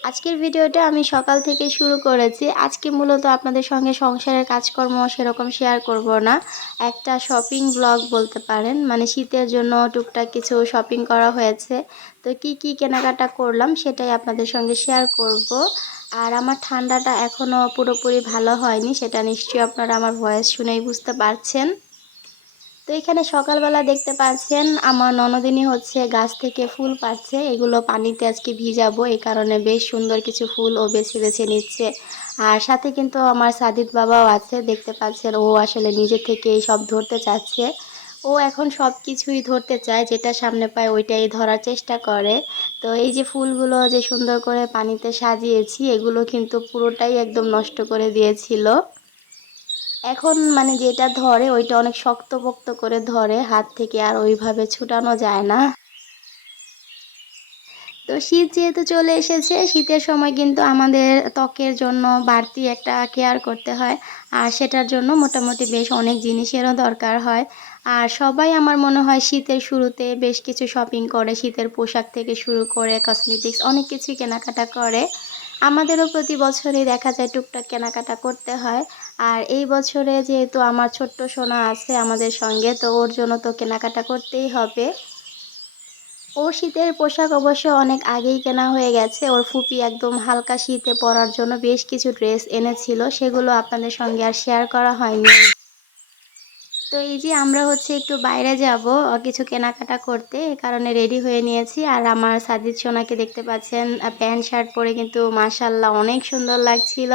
আজকের ভিডিওটা আমি সকাল থেকে শুরু করেছি। আজকে মূলত আপনাদের সঙ্গে সংসারের কাজকর্ম সেরকম শেয়ার করব না। একটা শপিং ব্লগ বলতে পারেন। মানে শীতের জন্য টুকটাক কিছু শপিং করা হয়েছে। তো কি কি কেনাকাটা করলাম সেটাই আপনাদের সঙ্গে শেয়ার করব। আর আমার ঠান্ডাটা এখনও পুরোপুরি ভালো হয়নি, সেটা নিশ্চয়ই আপনারা আমার ভয়েস শুনেই বুঝতে পারছেন। তো এখানে সকালবেলা দেখতে পাচ্ছেন আমার ননদিনী হচ্ছে গাছ থেকে ফুল পাচ্ছে। এগুলো পানিতে আজকে ভিজাবো এই কারণে বেশ সুন্দর কিছু ফুল ও বেছে বেছে নিচ্ছে। আর সাথে কিন্তু আমার সাদিদ বাবাও আছে, দেখতে পাচ্ছেন ও আসলে নিজে থেকে সব ধরতে চাচ্ছে। ও এখন সব কিছুই ধরতে চায়, যেটা সামনে পায় ওইটাই ধরার চেষ্টা করে। তো এই যে ফুলগুলো যে সুন্দর করে পানিতে সাজিয়েছি, এগুলো কিন্তু পুরোটাই একদম নষ্ট করে দিয়েছিল। এখন মানে যেটা ধরে ওইটা অনেক শক্তপোক্ত করে ধরে, হাত থেকে আর ওইভাবে ছুটানো যায় না। তো শীত যেহেতু চলে এসেছে, শীতের সময় কিন্তু আমাদের ত্বকের জন্য বাড়তি একটা কেয়ার করতে হয়। আর সেটার জন্য মোটামুটি বেশ অনেক জিনিসেরও দরকার হয়। আর সবাই আমার মনে হয় শীতের শুরুতে বেশ কিছু শপিং করে, শীতের পোশাক থেকে শুরু করে কসমেটিক্স অনেক কিছুই কেনাকাটা করে। আমাদেরও প্রতি বছরই দেখা যায় টুকটাক কেনাকাটা করতে হয়। আর এই বছরে যেহেতু আমার ছোট্ট সোনা আছে আমাদের সঙ্গে, তো ওর জন্য তো কেনাকাটা করতেই হবে। ও শীতের পোশাক অবশ্য অনেক আগেই কেনা হয়ে গেছে। ওর ফুপি একদম হালকা শীতে পরার জন্য বেশ কিছু ড্রেস এনেছিল, সেগুলো আপনাদের সঙ্গে আর শেয়ার করা হয়নি। তো এই যে আমরা হচ্ছে একটু বাইরে যাব কিছু কেনাকাটা করতে, এ কারণে রেডি হয়ে নিয়েছি। আর আমার সাজিদ সোনাকে দেখতে পাচ্ছেন, প্যান্ট শার্ট পরে কিন্তু মাশাল্লাহ অনেক সুন্দর লাগছিল।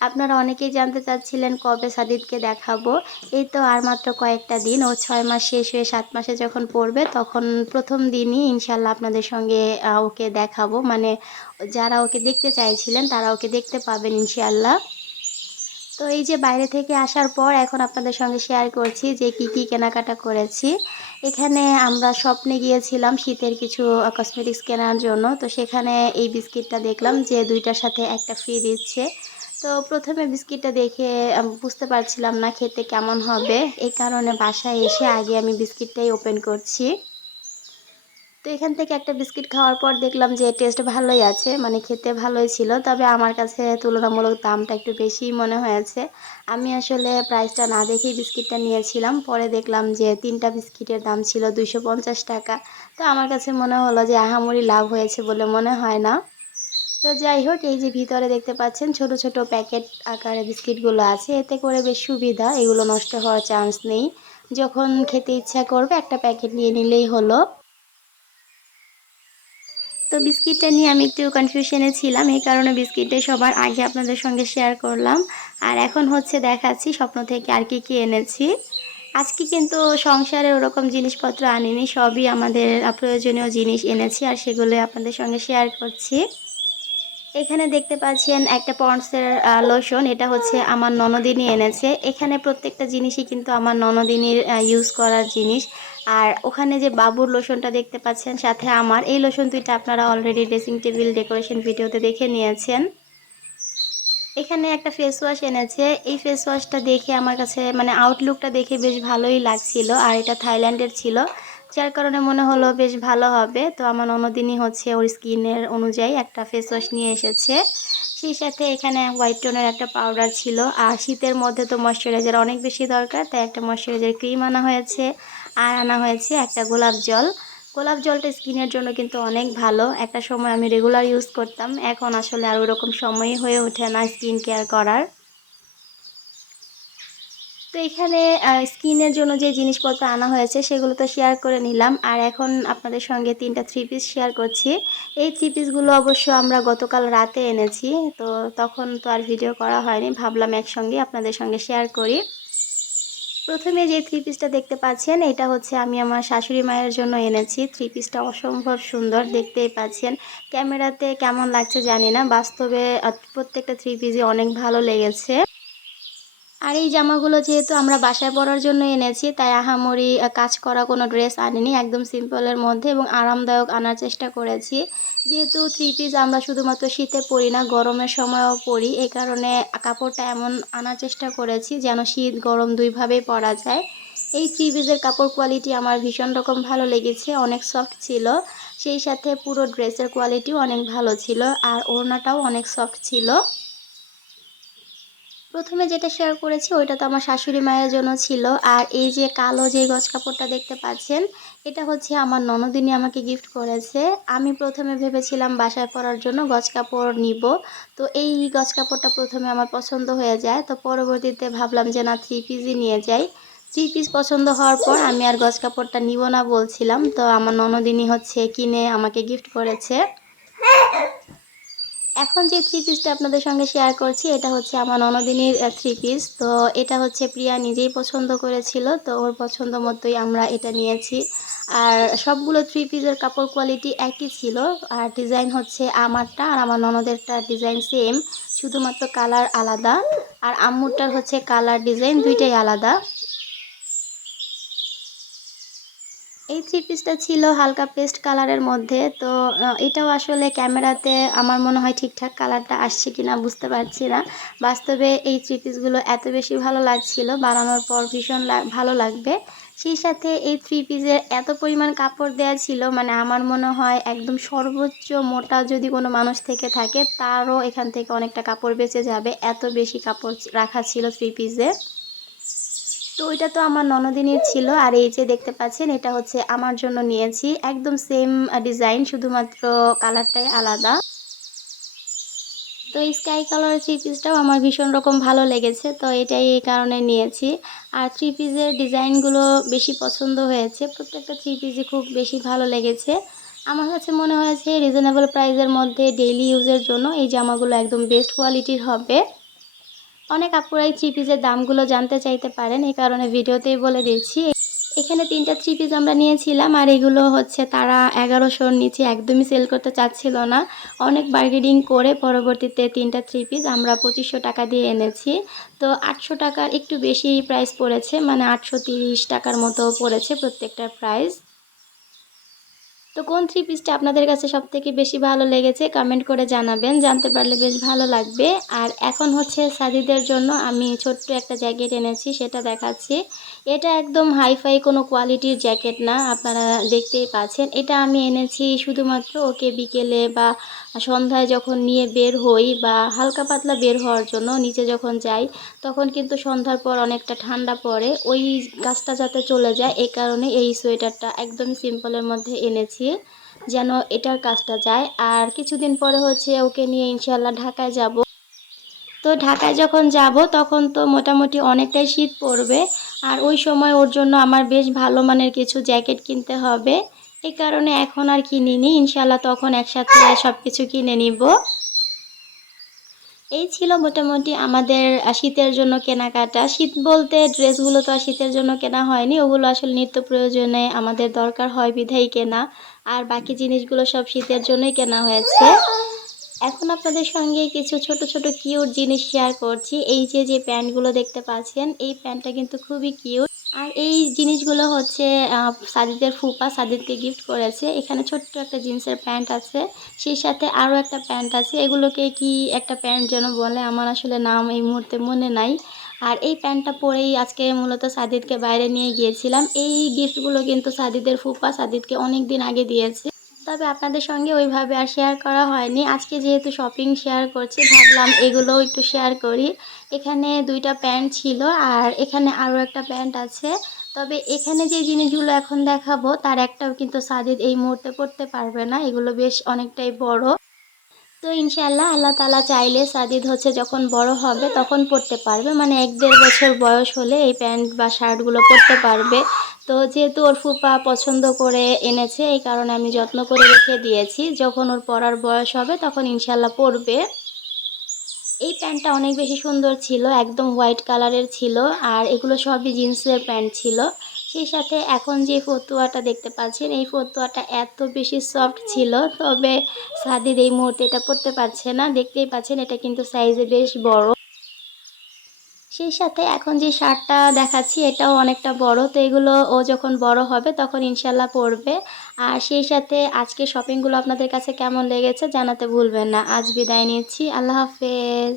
আপনারা অনেকেই জানতে চাচ্ছিলেন কবে সাদিদকে দেখাবো। এই তো আর মাত্র কয়েকটা দিন, ও ছয় মাস শেষ হয়ে সাত মাসে যখন পড়বে তখন প্রথম দিনই ইনশাল্লাহ আপনাদের সঙ্গে ওকে দেখাবো। মানে যারা ওকে দেখতে চাইছিলেন তারা ওকে দেখতে পাবেন ইনশাল্লাহ তো এই যে বাইরে থেকে আসার পর এখন আপনাদের সঙ্গে শেয়ার করছি যে কি কি কেনাকাটা করেছি। এখানে আমরা স্বপ্নে গিয়েছিলাম শীতের কিছু কসমেটিক্স কেনার জন্য। তো সেখানে এই বিস্কিটটা দেখলাম যে দুইটার সাথে একটা ফ্রি দিচ্ছে। তো প্রথমে বিস্কিটটা দেখে বুঝতে পারছিলাম না খেতে কেমন হবে। এই কারণে বাসায় এসে আগে আমি বিস্কিটটাই ওপেন করছি। তো এখান থেকে একটা বিস্কিট খাওয়ার পর দেখলাম যে টেস্ট ভালোই আছে মানে খেতে ভালোই ছিল। তবে আমার কাছে তুলনামূলক দামটা একটু বেশিই মনে হয়েছে। আমি আসলে প্রাইসটা না দেখেই বিস্কিটটা নিয়েছিলাম। পরে দেখলাম যে তিনটা বিস্কিটের দাম ছিল দুইশো টাকা। তো আমার কাছে মনে হলো যে আহামরি লাভ হয়েছে বলে মনে হয় না। তো যাই হোক, এই যে ভিতরে দেখতে পাচ্ছেন ছোট ছোট প্যাকেট আকারে বিস্কিটগুলো আছে। এতে করে বেশ সুবিধা, এগুলো নষ্ট হওয়ার চান্স নেই। যখন খেতে ইচ্ছা করবে, একটা প্যাকেট নিয়ে নিলেই হলো। তো বিস্কিটটা নিয়ে আমি একটু কনফিউশনে ছিলাম, এই কারণে বিস্কিটটাই সবার আগে আপনাদের সঙ্গে শেয়ার করলাম। আর এখন হচ্ছে দেখাচ্ছি স্বপ্ন থেকে আর কি কী এনেছি। আজকে কিন্তু সংসারে ওরকম জিনিসপত্র আনিনি, সবই আমাদের প্রয়োজনীয় জিনিস এনেছি আর সেগুলো আপনাদের সঙ্গে শেয়ার করছি। এখানে দেখতে পাচ্ছেন একটা পন্ডসের লোশন এটা হচ্ছে আমার ননদিনী এনেছে। এখানে প্রত্যেকটা জিনিসই কিন্তু আমার ননদিনীর ইউজ করার জিনিস। আর ওখানে যে বাবুর লোশনটা দেখতে পাচ্ছেন, সাথে আমার, এই লোশন দুইটা আপনারা অলরেডি ড্রেসিং টেবিল ডেকোরেশন ভিডিওতে দেখে নিয়েছেন। এখানে একটা ফেস ওয়াশ এনেছে। এই ফেস ওয়াশটা দেখে আমার কাছে মানে আউটলুকটা দেখে বেশ ভালোই লাগছিল। আর এটা থাইল্যান্ডের ছিল। যার কারণে মনে হলো বেশ ভালো হবে। তো আমার অন্যদিনই হচ্ছে ওর স্কিনের অনুযায়ী একটা ফেস ওয়াশ নিয়ে এসেছে। সেই সাথে এখানে হোয়াইট টোনের একটা পাউডার ছিল। আর শীতের মধ্যে তো ময়শ্চারাইজার অনেক বেশি দরকার, তাই একটা ময়শ্চারাইজার ক্রিম আনা হয়েছে। আর আনা হয়েছে একটা গোলাপ জল। গোলাপ জলটা স্কিনের জন্য কিন্তু অনেক ভালো। একটা সময় আমি রেগুলার ইউজ করতাম। এখন আসলে আর ওরকম সময়ই হয়ে ওঠে না স্কিন কেয়ার করার। তো এখানে স্কিনের জন্য যে জিনিসপত্র আনা হয়েছে সেগুলো তো শেয়ার করে নিলাম। আর এখন আপনাদের সঙ্গে তিনটা থ্রি পিস শেয়ার করছি। এই থ্রি পিসগুলো অবশ্য আমরা গতকাল রাতে এনেছি, তো তখন তো আর ভিডিও করা হয়নি। ভাবলাম একসঙ্গে আপনাদের সঙ্গে শেয়ার করি। প্রথমে যে থ্রি পিসটা দেখতে পাচ্ছেন, এটা হচ্ছে আমি আমার শাশুড়ি মায়ের জন্য এনেছি। থ্রি পিসটা অসম্ভব সুন্দর, দেখতেই পাচ্ছেন। ক্যামেরাতে কেমন লাগছে জানি না, বাস্তবে প্রত্যেকটা থ্রি পিসই অনেক ভালো লেগেছে। আর এই জামাগুলো যেহেতু আমরা বাসায় পরার জন্য এনেছি তাই আহামরি আহ, কাজ করা কোনো ড্রেস আনিনি। একদম সিম্পলের মধ্যে এবং আরামদায়ক আনার চেষ্টা করেছি। যেহেতু থ্রি পিস আমরা শুধুমাত্র শীতে পরি না গরমের সময়ও পরি এই কারণে কাপড়টা এমন আনার চেষ্টা করেছি যেন শীত গরম দুইভাবেই পরা যায়। এই থ্রি পিসের কাপড় কোয়ালিটি আমার ভীষণ রকম ভালো লেগেছে অনেক সফট ছিল। সেই সাথে পুরো ড্রেসের কোয়ালিটিও অনেক ভালো ছিল আর ওড়নাটাও অনেক সফট ছিল। প্রথমে যেটা শেয়ার করেছি, ওইটা তো আমার শাশুড়ি মায়ের জন্য ছিল। আর এই যে কালো যে গজ কাপড়টা দেখতে পাচ্ছেন, এটা হচ্ছে আমার ননদিনী আমাকে গিফট করেছে। আমি প্রথমে ভেবেছিলাম বাসায় পরার জন্য গজ কাপড় নিব। তো এই গজ কাপড়টা প্রথমে আমার পছন্দ হয়ে যায়। তো পরবর্তীতে ভাবলাম যে না থ্রি পিসই নিয়ে যাই। থ্রি পিস পছন্দ হওয়ার পর আমি আর গজ কাপড়টা নিব না বলছিলাম। তো আমার ননদিনী হচ্ছে কিনে আমাকে গিফট করেছে। এখন যে থ্রি পিসটা আপনাদের সঙ্গে শেয়ার করছি, এটা হচ্ছে আমার ননদিনীর থ্রি পিস তো এটা হচ্ছে প্রিয়া নিজেই পছন্দ করেছিল, তো ওর পছন্দ মতোই আমরা এটা নিয়েছি। আর সবগুলো থ্রি পিসের কাপড় কোয়ালিটি একই ছিল, আর ডিজাইন হচ্ছে আমারটা আর আমার ননদেরটা ডিজাইন সেম শুধুমাত্র কালার আলাদা। আর আম্মুরটার হচ্ছে কালার ডিজাইন দুইটাই আলাদা। এই থ্রি পিসটা ছিল হালকা পেস্ট কালারের মধ্যে। তো এটাও আসলে ক্যামেরাতে আমার মনে হয় ঠিকঠাক কালারটা আসছে কিনা বুঝতে পারছি না। বাস্তবে এই থ্রি পিসগুলো এত বেশি ভালো লাগছিল, বানানোর পর ভীষণ ভালো লাগবে। সেই সাথে এই থ্রি পিসের এত পরিমাণ কাপড় দেওয়া ছিল মানে আমার মনে হয় একদম সর্বোচ্চ মোটা যদি কোনো মানুষ থেকে থাকে, তারও এখান থেকে অনেকটা কাপড় বেঁচে যাবে। এত বেশি কাপড় রাখা ছিল থ্রি পিসে তো ওইটা তো আমার ননদিনীর ছিল। আর এই যে দেখতে পাচ্ছেন, এটা হচ্ছে আমার জন্য নিয়েছি। একদম সেম ডিজাইন শুধুমাত্র কালারটাই আলাদা। তো এই স্কাই কালার থ্রি পিসটাও আমার ভীষণ রকম ভালো লেগেছে, তো এটাই এই কারণে নিয়েছি। আর থ্রি পিসের ডিজাইনগুলো বেশি পছন্দ হয়েছে। প্রত্যেকটা থ্রি পিসই খুব বেশি ভালো লেগেছে। আমার কাছে মনে হয়েছে রিজনেবল প্রাইসের মধ্যে ডেইলি ইউজের জন্য এই জামাগুলো একদম বেস্ট কোয়ালিটির হবে। অনেক আপুরাই থ্রি পিসের দামগুলো জানতে চাইতে পারেন, এই কারণে ভিডিওতেই বলে দিচ্ছি। এখানে তিনটা থ্রি পিস আমরা নিয়েছিলাম, আর এগুলো হচ্ছে তারা এগারোশোর নিচে একদমই সেল করতে চাচ্ছিল না। অনেক বার্গেনিং করে পরবর্তীতে তিনটা থ্রি পিস আমরা পঁচিশশো টাকা দিয়ে এনেছি। তো আটশো টাকার একটু বেশি প্রাইস পড়েছে মানে আটশো টাকার মতো পড়েছে প্রত্যেকটার প্রাইস তো কোন থ্রি পিসটা আপনাদের কাছে সব থেকে বেশি ভালো লেগেছে কমেন্ট করে জানাবেন। জানতে পারলে বেশ ভালো লাগবে। আর এখন হচ্ছে সাদিদের জন্য আমি ছোট্ট একটা জ্যাকেট এনেছি, সেটা দেখাচ্ছি। এটা একদম হাইফাই কোনো কোয়ালিটির জ্যাকেট না, আপনারা দেখতেই পাচ্ছেন। এটা আমি এনেছি শুধুমাত্র ওকে বিকেলে বা সন্ধ্যায় যখন নিয়ে বের হই বা হালকা পাতলা বের হওয়ার জন্য নিচে যখন যাই, তখন কিন্তু সন্ধ্যার পর অনেকটা ঠান্ডা পড়ে। ওই গাছটা যাতে চলে যায় এই কারণে এই সোয়েটারটা একদম সিম্পলের মধ্যে এনেছি যেন এটার কাজটা যায়। আর কিছুদিন পরে হচ্ছে ওকে নিয়ে ইনশাল্লাহ ঢাকায় যাব। তো ঢাকায় যখন যাব, তখন তো মোটামুটি অনেকটাই শীত পড়বে। আর ওই সময় ওর জন্য আমার বেশ ভালো মানের কিছু জ্যাকেট কিনতে হবে। এই কারণে এখন আর কিনিনি। ইনশাল্লাহ তখন একসাথে সব কিছু কিনে নিব। এই ছিল মোটামুটি আমাদের শীতের জন্য কেনাকাটা। শীত বলতে ড্রেসগুলো তো আর শীতের জন্য কেনা হয়নি। ওগুলো আসলে নিত্য প্রয়োজনে আমাদের দরকার হয় বিধাই কেনা। আর বাকি জিনিসগুলো সব শীতের জন্যই কেনা হয়েছে। এখন আপনাদের সঙ্গে কিছু ছোট ছোট কিউট জিনিস শেয়ার করছি। এই যে যে প্যান্টগুলো দেখতে পাচ্ছেন, এই প্যান্টটা কিন্তু খুবই কিউট আর এই জিনিসগুলো হচ্ছে সাদিদের ফুপা সাদিদকে গিফট করেছে। এখানে ছোট্ট একটা জিন্সের প্যান্ট আছে। সেই সাথে আরও একটা প্যান্ট আছে। এগুলোকে কি একটা প্যান্ট যেন বলে? আমার আসলে নাম এই মুহূর্তে মনে নাই। আর এই প্যান্টটা পরেই আজকে মূলত সাদিদকে বাইরে নিয়ে গিয়েছিলাম। এই গিফটগুলো কিন্তু সাদিদের ফুপা সাদিদকে অনেক দিন আগে দিয়েছে। তবে আপনাদের সঙ্গে ওইভাবে আর শেয়ার করা হয়নি। আজকে যেহেতু শপিং শেয়ার করছি, ভাবলাম এগুলোও একটু শেয়ার করি। এখানে দুইটা প্যান্ট ছিল আর এখানে আরও একটা প্যান্ট আছে। তবে এখানে যে জিনিসগুলো এখন দেখাবো, তার একটাও কিন্তু সাদিদ এই মুহূর্তে পড়তে পারবে না। এগুলো বেশ অনেকটাই বড়। তো ইনশাল্লাহ আল্লাহ তালা চাইলে সাদিদ হচ্ছে যখন বড় হবে তখন পড়তে পারবে। মানে এক দেড় বছর বয়স হলে এই প্যান্ট বা শার্টগুলো পরতে পারবে। তো যেহেতু ওর ফুপা পছন্দ করে এনেছে, এই কারণে আমি যত্ন করে রেখে দিয়েছি। যখন ওর পরার বয়স হবে তখন ইনশাল্লাহ পরবে। এই প্যান্টটা অনেক বেশি সুন্দর ছিল, একদম হোয়াইট কালারের ছিল আর এগুলো সবই জিন্সের প্যান্ট ছিল। সেই সাথে এখন যে ফতুয়াটা দেখতে পাচ্ছেন, এই ফতুয়াটা এত বেশি সফট ছিল, তবে সাদিদ এই মুহূর্তে এটা পরতে পারছে না। দেখতেই পাচ্ছেন এটা কিন্তু সাইজে বেশ বড়। সেই সাথে এখন যে শার্টটা দেখাচ্ছি এটাও অনেকটা বড়, তো এগুলো ও যখন বড় হবে তখন ইনশাল্লাহ পরবে। আর সেই সাথে আজকে শপিংগুলো আপনাদের কাছে কেমন লেগেছে জানাতে ভুলবেন না। আজ বিদায় নিচ্ছি, আল্লাহ হাফেজ।